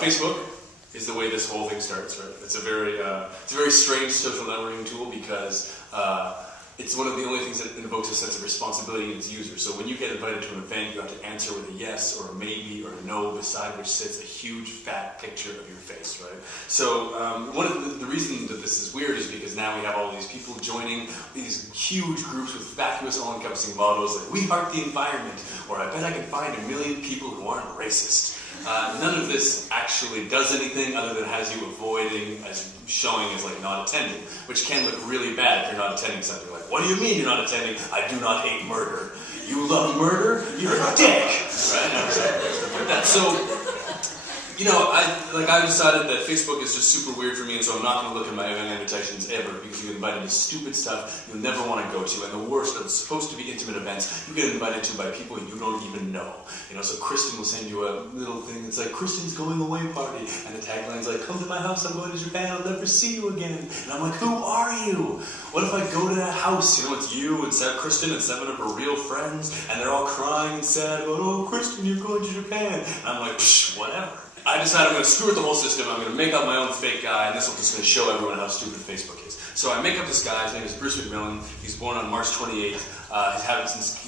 Facebook is the way this whole thing starts, right? It's a very strange social networking tool because it's one of the only things that invokes a sense of responsibility in its users. So when you get invited to an event, you have to answer with a yes or a maybe or a no, beside which sits a huge fat picture of your face, right? So one of the reason that this is weird is because now we have all these people joining these huge groups with vacuous, all-encompassing mottos like "We heart the environment" or "I bet I can find a million people who aren't racist." None of this actually does anything other than has you avoiding as showing as like not attending, which can look really bad if you're not attending something. Like, what do you mean you're not attending? I do not hate murder. You love murder? You're a dick, right? Stuff like that. So, you know, I decided that Facebook is just super weird for me, and so I'm not going to look at my event invitations ever, because you get invited to stupid stuff you'll never want to go to, and the worst of supposed to be intimate events you get invited to by people you don't even know. You know, so Kristen will send you a little thing that's like, "Kristen's going away party," and the tagline's like, "Come to my house, I'm going to Japan, I'll never see you again." And I'm like, who are you? What if I go to that house, you know, it's you and Kristen and 7 of her real friends, and they're all crying and sad about, "Oh, Kristen, you're going to Japan." And I'm like, psh, whatever. I decided I'm going to screw with the whole system. I'm going to make up my own fake guy, and this will just going to show everyone how stupid Facebook is. So I make up this guy. His name is Bruce McMillan. He's born on March 28th.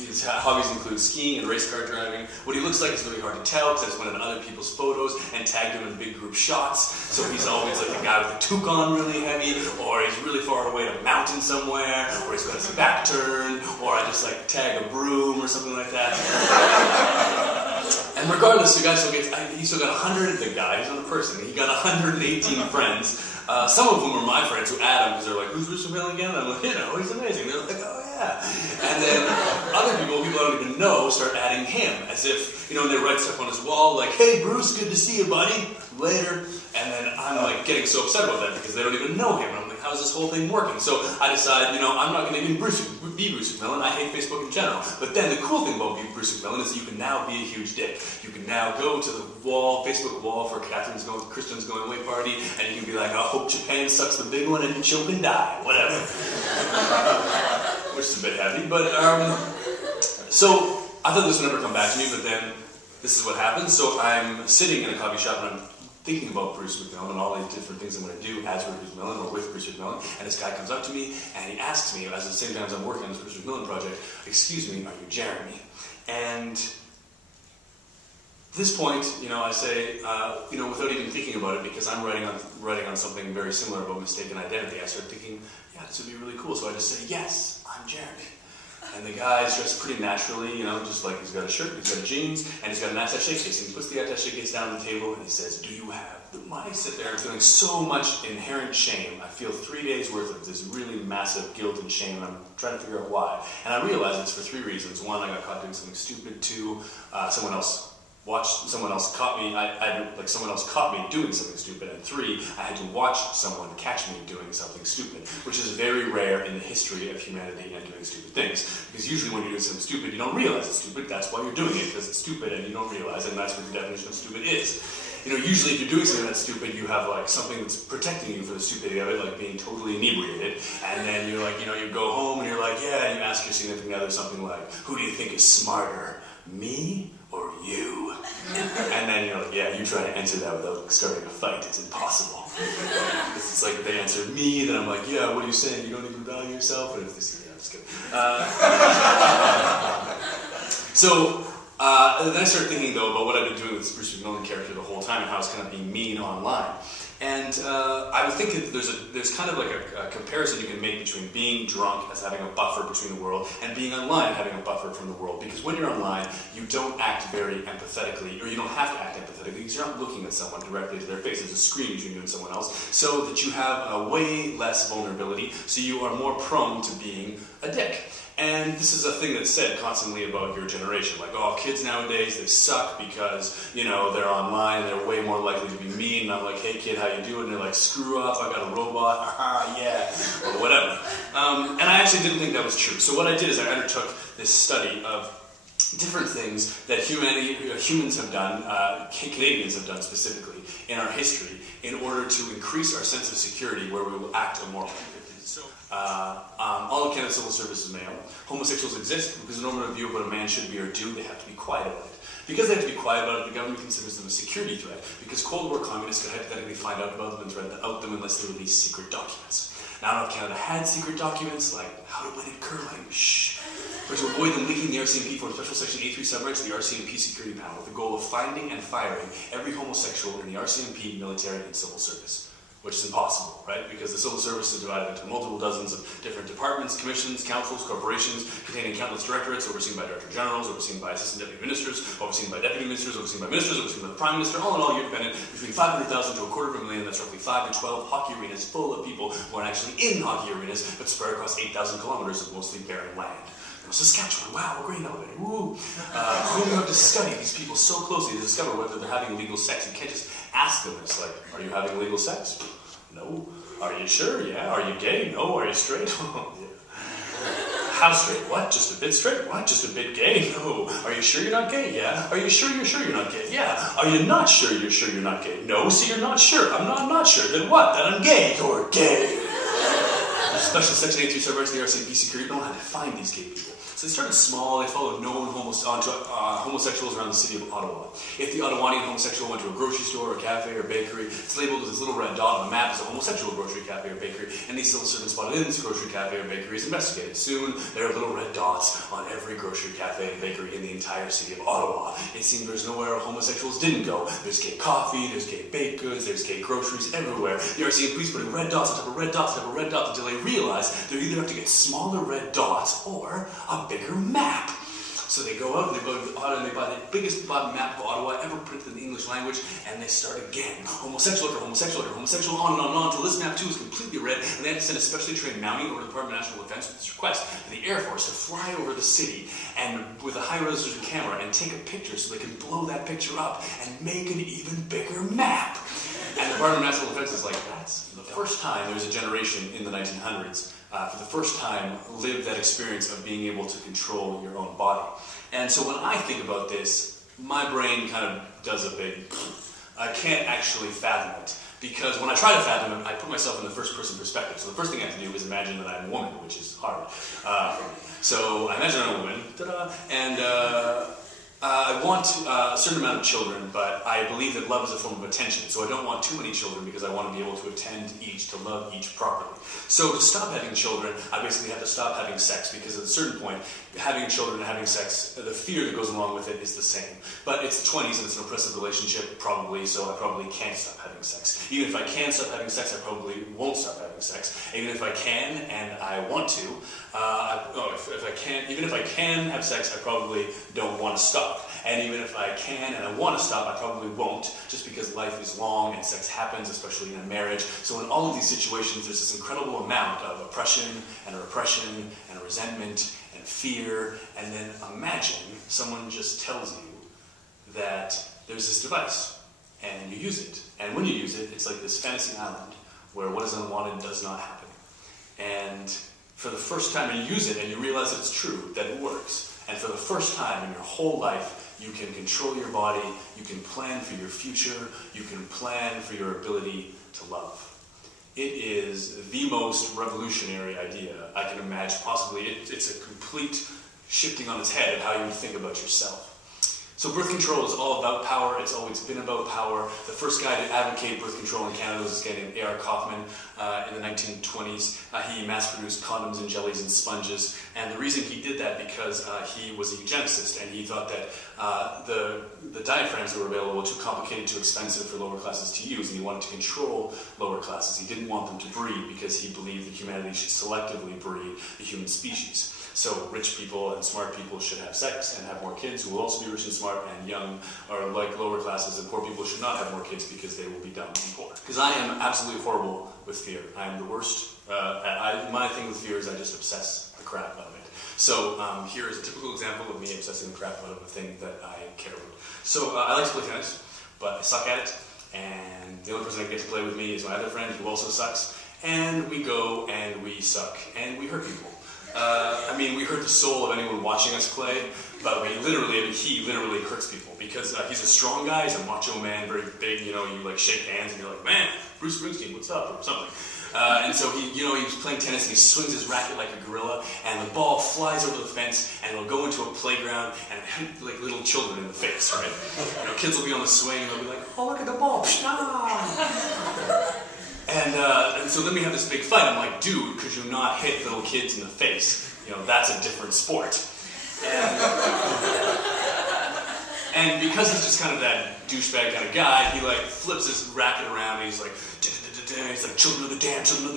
His hobbies include skiing and race car driving. What he looks like is really hard to tell because I just went on other people's photos and tagged him in big group shots. So he's always like a guy with a toque on really heavy, or he's really far away in a mountain somewhere, or he's got his back turned, or I just like tag a broom or something like that. And regardless, the guy he still got 100, the guy, he's not a person, he got 118 friends. Some of them are my friends who add him because they're like, "Who's Bruce McMillan again?" And I'm like, you know, he's amazing. They're like, "Oh yeah." And then other people I don't even know, start adding him as if, you know, they write stuff on his wall like, "Hey Bruce, good to see you, buddy. Later." And then I'm like getting so upset about that because they don't even know him. And I'm like, how's this whole thing working? So I decide, you know, I'm not going to even be Bruce McMillan. I hate Facebook in general. But then the cool thing about being Bruce McMillan is you can now be a huge dick. You can now go to the Facebook wall for Kristen's going away party, and you can be like, "I hope Japan sucks the big one and you choke and die," whatever. Which is a bit heavy, but so I thought this would never come back to me, but then this is what happens. So I'm sitting in a coffee shop and I'm thinking about Bruce McMillan and all these different things I'm going to do as Bruce McMillan or with Bruce McMillan, and this guy comes up to me and he asks me, as at the same time as I'm working on this Bruce McMillan project, "Excuse me, are you Jeremy?" And at this point, you know, I say, you know, without even thinking about it, because I'm writing on something very similar about mistaken identity, I start thinking, yeah, this would be really cool. So I just say, "Yes, I'm Jeremy." And the guy's dressed pretty naturally, you know, just like he's got a shirt, he's got jeans, and he's got an attaché case. And he puts the attaché case down on the table and he says, "Do you have the money?" I sit there and feeling so much inherent shame. I feel 3 days worth of this really massive guilt and shame, and I'm trying to figure out why. And I realize it's for 3 reasons. 1, I got caught doing something stupid. 2, someone else caught me. Someone else caught me doing something stupid. And 3, I had to watch someone catch me doing something stupid, which is very rare in the history of humanity and doing stupid things. Because usually when you're doing something stupid, you don't realize it's stupid. That's why you're doing it, because it's stupid and you don't realize, and that's what the definition of stupid is. You know, usually if you're doing something that's stupid, you have like something that's protecting you from the stupidity of it, like being totally inebriated. And then you're like, you know, you go home and you're like, yeah, and you ask your significant other something like, "Who do you think is smarter, me or you?" And then you're like, yeah, you try to answer that without starting a fight. It's impossible. It's like they answer me, then I'm like, yeah, what are you saying? You don't even value yourself? And if this, yeah, I'm just kidding. Then I started thinking, though, about what I've been doing with this Bruce McMillan character the whole time and how it's kind of being mean online. And I would think that there's kind of like a comparison you can make between being drunk as having a buffer between the world and being online having a buffer from the world. Because when you're online, you don't act very empathetically, or you don't have to act empathetically because you're not looking at someone directly to their face. There's a screen between you and someone else, so that you have a way less vulnerability, so you are more prone to being a dick. And this is a thing that's said constantly about your generation. Like, oh, kids nowadays, they suck because, you know, they're online and they're way more likely to be mean. And I'm like, "Hey kid, how you doing?" And they're like, "Screw up, I got a robot." Haha, yeah, or whatever. And I actually didn't think that was true. So what I did is I undertook this study of different things that humans have done, Canadians have done specifically, in our history, in order to increase our sense of security where we will act immorally. All of Canada's civil service is male. Homosexuals exist because the normative view of what a man should be or do, they have to be quiet about it. Because they have to be quiet about it, the government considers them a security threat, because Cold War communists could hypothetically find out about them and threaten to out them unless they released secret documents. Now, I don't know if Canada had secret documents, like how to win at curling, shh. But to avoid them leaking the RCMP for Special Section A3 subregs, the RCMP security panel with the goal of finding and firing every homosexual in the RCMP military and civil service. Which is impossible, right? Because the civil service is divided into multiple dozens of different departments, commissions, councils, corporations, containing countless directorates, overseen by director generals, overseen by assistant deputy ministers, overseen by deputy ministers, overseen by ministers, overseen by the prime minister. All in all, you're dependent between 500,000 to $250,000. That's roughly 5 to 12 hockey arenas full of people who aren't actually in hockey arenas, but spread across 8,000 kilometers of mostly barren land. Saskatchewan, wow, a grain elevator, woo! Who you have to study these people so closely to discover whether they're having illegal sex. You can't just ask them. It's like, are you having illegal sex? No. Are you sure? Yeah. Are you gay? No. Are you straight? Yeah. How straight? What? Just a bit straight? What? Just a bit gay? No. Are you sure you're not gay? Yeah. Are you sure you're not gay? Yeah. Are you not sure you're not gay? No. See, you're not sure. I'm not sure. Then what? Then I'm gay. You're gay. Special Section A3 subregs of the RCMP security don't know how to find these gay people. So they started small, they followed known homosexuals around the city of Ottawa. If the Ottawanian homosexual went to a grocery store, or cafe, or bakery, it's labeled as this little red dot on the map as a homosexual grocery, cafe, or bakery, and these civil servants spotted in this grocery, cafe, or bakery is investigated. Soon, there are little red dots on every grocery, cafe, and bakery in the entire city of Ottawa. It seems there's nowhere homosexuals didn't go. There's gay coffee, there's gay baked goods, there's gay groceries everywhere. You are seeing police putting red dots on top of red dots on top of red dots until they realize they either have to get smaller red dots or a bigger map. So they go out and they go to Ottawa and they buy the biggest map of Ottawa ever printed in the English language, and they start again. Homosexual after homosexual after homosexual, on and on and on, until this map too is completely red, and they had to send a specially trained Mountie over to the Department of National Defense with this request for the Air Force to fly over the city and with a high-resolution camera and take a picture so they can blow that picture up and make an even bigger map. And the Department of National Defense is like, that's the first time there was a generation in the 1900s for the first time lived that experience of being able to control your own body. And so when I think about this, my brain kind of does a big, I can't actually fathom it. Because when I try to fathom it, I put myself in the first person perspective. So the first thing I have to do is imagine that I'm a woman, which is hard for me. So I imagine I'm a woman, and I want a certain amount of children, but I believe that love is a form of attention. So I don't want too many children because I want to be able to attend each, to love each properly. So to stop having children, I basically have to stop having sex, because at a certain point, having children and having sex, the fear that goes along with it is the same. But it's the 20s and it's an oppressive relationship, probably, so I probably can't stop having sex. Even if I can stop having sex, I probably won't stop having sex. Even if I can and I want to, even if I can have sex, I probably don't want to stop. And even if I can and I want to stop, I probably won't, just because life is long and sex happens, especially in a marriage. So in all of these situations, there's this incredible amount of oppression and repression and resentment and fear. And then imagine someone just tells you that there's this device and you use it. And when you use it, it's like this fantasy island where what is unwanted does not happen. And for the first time, you use it and you realize that it's true, that it works. And for the first time in your whole life, you can control your body, you can plan for your future, you can plan for your ability to love. It is the most revolutionary idea I can imagine. Possibly, it's a complete shifting on its head of how you would think about yourself. So birth control is all about power. It's always been about power. The first guy to advocate birth control in Canada was this guy named A.R. Kaufman in the 1920s. He mass-produced condoms and jellies and sponges. And the reason he did that because he was a eugenicist, and he thought that the diaphragms that were available were too complicated, too expensive for lower classes to use, and he wanted to control lower classes. He didn't want them to breed because he believed that humanity should selectively breed the human species. So rich people and smart people should have sex and have more kids, who will also be rich and smart and young, or like lower classes, and poor people should not have more kids because they will be dumb and poor. Because I am absolutely horrible with fear. I am the worst. My thing with fear is I just obsess the crap out of it. So here is a typical example of me obsessing the crap out of a thing that I care about. So I like to play tennis, but I suck at it, and the only person that gets to play with me is my other friend who also sucks, and we go and we suck, and we hurt people. I mean, we hurt the soul of anyone watching us play, but he literally hurts people because he's a strong guy, he's a macho man, very big, you like shake hands and you're like, man, Bruce Springsteen, what's up, or something. And so he was playing tennis and he swings his racket like a gorilla and the ball flies over the fence and it'll go into a playground and hit like little children in the face, right? Kids will be on the swing and they'll be like, oh, look at the ball. And so then we have this big fight. I'm like, dude, could you not hit little kids in the face? That's a different sport. And because he's just kind of that douchebag kind of guy, he like flips his racket around and he's like, children of the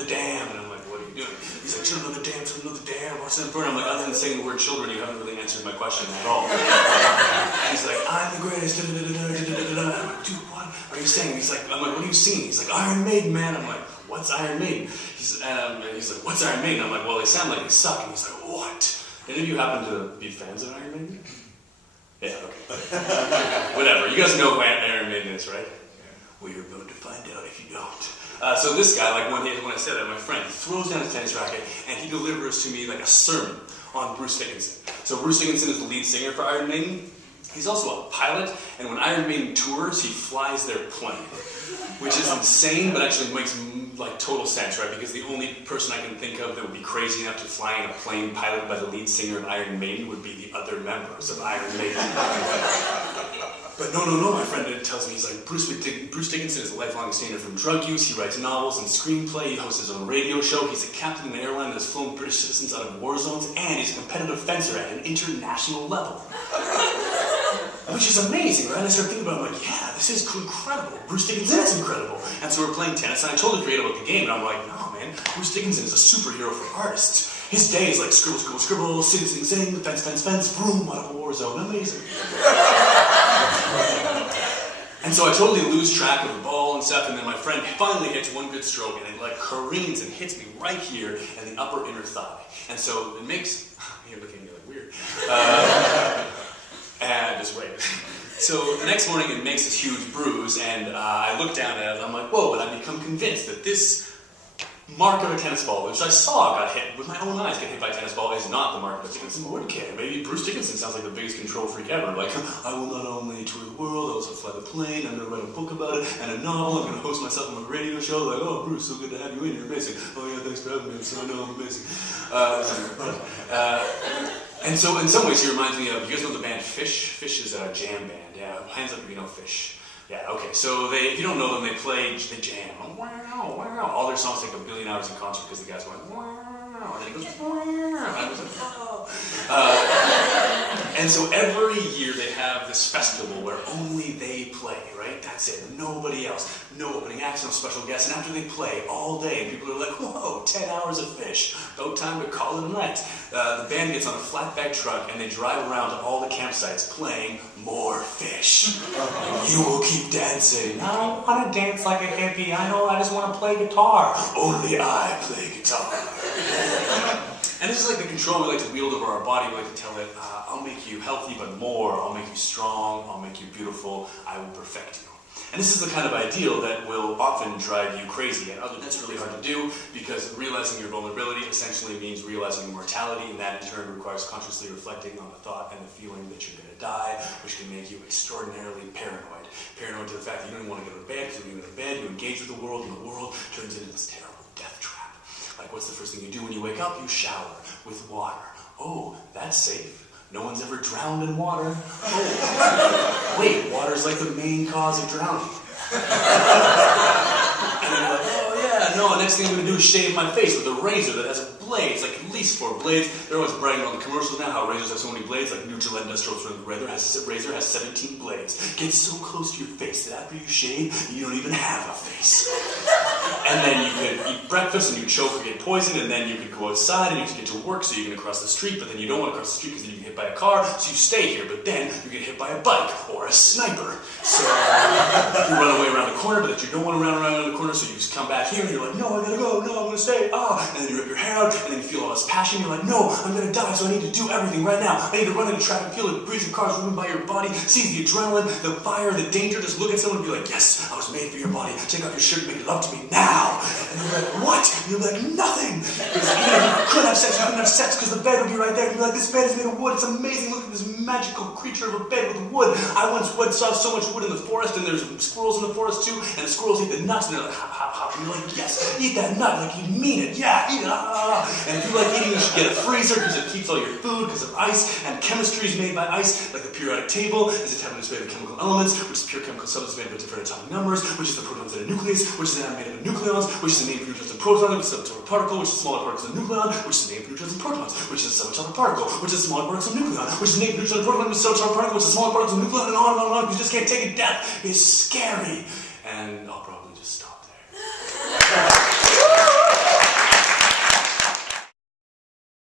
dam, and I'm like, what are you doing? He's like, children of the dam, watch them burn. I'm like, other than saying the word children, you haven't really answered my question at all. And he's like, I'm the greatest, I'm like, dude, what are you saying? I'm like, what are you singing? He's like, Iron Maiden, man. I'm like, what's Iron Maiden? He's like, what's Iron Maiden? I'm like, well, they sound like they suck. And he's like, what? Any of you happen to be fans of Iron Maiden? Yeah, okay. Whatever, you guys know who Iron Maiden is, right? Well, you're about to find out if you don't. So this guy, like when I said that, my friend, he throws down his tennis racket and he delivers to me like a sermon on Bruce Dickinson. So Bruce Dickinson is the lead singer for Iron Maiden. He's also a pilot, and when Iron Maiden tours, he flies their plane, which is insane, but actually makes like total sense, right? Because the only person I can think of that would be crazy enough to fly in a plane piloted by the lead singer of Iron Maiden would be the other members of Iron Maiden. But no, my friend tells me, he's like, Bruce Dickinson is a lifelong abstainer from drug use, he writes novels and screenplay, he hosts his own radio show, he's a captain in an airline that has flown British citizens out of war zones, and he's a competitive fencer at an international level. Which is amazing, right? And I started thinking about it, I'm like, yeah, this is incredible. Bruce Dickinson is incredible. And so we're playing tennis, and I totally forget about the game, and I'm like, no, man, Bruce Dickinson is a superhero for artists. His day is like scribble, scribble, scribble, sing, sing, sing, fence, fence, fence, vroom, out of a war zone. Amazing. And so I totally lose track of the ball and stuff, and then my friend finally hits one good stroke, and it like careens and hits me right here in the upper inner thigh. And so it makes, you're looking at me like weird. And just wait. So the next morning it makes this huge bruise, and I look down at it, and I'm like, whoa, but I become convinced that this mark of a tennis ball, which I saw got hit with my own eyes, get hit by a tennis ball, is not the mark of a Dickinson. I wouldn't care. Maybe Bruce Dickinson sounds like the biggest control freak ever. Like, I will not only tour the world, I'll also fly the plane, I'm going to write a book about it, and a novel, I'm going to host myself on a radio show, like, oh, Bruce, so good to have you in, you're amazing. Oh yeah, thanks for having me, so I know I'm amazing. And so in some ways he reminds me of, you guys know the band Fish? Fish is a jam band, yeah, hands up if you know Fish. Yeah, okay, so if you don't know them, they jam. Wow, wow. All their songs take 1 billion hours in concert because the guy's going, wow, and then he goes, wow, and I was like, oh. And so every year they have this festival where only they play, right? That's it, nobody else. No opening acts, no special guests, and after they play all day, and people are like, whoa, 10 hours of Fish, about time to call it a night. The band gets on a flatbed truck and they drive around to all the campsites playing more Fish. You will keep dancing. I don't want to dance like a hippie. I just want to play guitar. Only I play guitar. And this is like the control we like to wield over our body. We like to tell it, I'll make you healthy, but more. I'll make you strong. I'll make you beautiful. I will perfect you. And this is the kind of ideal that will often drive you crazy. And that's really hard to do because realizing your vulnerability essentially means realizing your mortality, and that in turn requires consciously reflecting on the thought and the feeling that you're going to die, which can make you extraordinarily paranoid. Paranoid to the fact that you don't even want to go to bed, because when you go to bed, you engage with the world, and the world turns into this terrible death trap. Like, what's the first thing you do when you wake up? You shower with water. Oh, that's safe. No one's ever drowned in water. Oh, wait, water's like the main cause of drowning. And then you're like, oh yeah, no, next thing I'm going to do is shave my face with a razor that has blades, like at least 4 blades. They're always bragging on the commercials now how razors have so many blades, like Nutrilett Industrial razor has 17 blades. Get so close to your face that after you shave, you don't even have a face. And then you could eat breakfast and you choke or get poisoned, and then you could go outside and you could get to work so you can cross the street, but then you don't want to cross the street because then you get hit by a car, so you stay here, but then you get hit by a bike or are a sniper. So you run away around the corner, but that you don't want to run around the corner, so you just come back here and you're like, no, I gotta go, no, I'm gonna stay, and then you rip your hair out, and then you feel all this passion, you're like, no, I'm gonna die, so I need to do everything right now. I need to run into traffic, feel the breeze of cars moving by your body, seize the adrenaline, the fire, the danger, just look at someone and be like, yes, I was made for your body, take off your shirt and make love to me now. And you're like, what? And you're like, nothing. Because even if you could have sex, you couldn't have sex because the bed would be right there. You'd be like, this bed is made of wood, it's amazing, look at this magical creature of a bed with wood. I once saw so much wood in the forest, and there's squirrels in the forest too, and the squirrels eat the nuts, and they're like, how, and you're like, yes, eat that nut, like you mean it, yeah, eat it, And if you like eating, you should get a freezer, because it keeps all your food, because of ice, and chemistry is made by ice, like the periodic table is a tablet made of chemical elements, which is pure chemical substance made of different atomic numbers, which is the protons in a nucleus, which is an atom made of nucleons, which is the name for neutrons and protons, which is a subatomic particle, which is smaller particles of nucleon, which is the name for neutrons and protons, which is a subatomic particle, which is smaller particles of nucleon, which is the name for neutrons and protons, which is a subatomic particle, which is smaller particles of nucleon, and on and on and on. You just can't take it. Death is scary. And I'll probably just stop.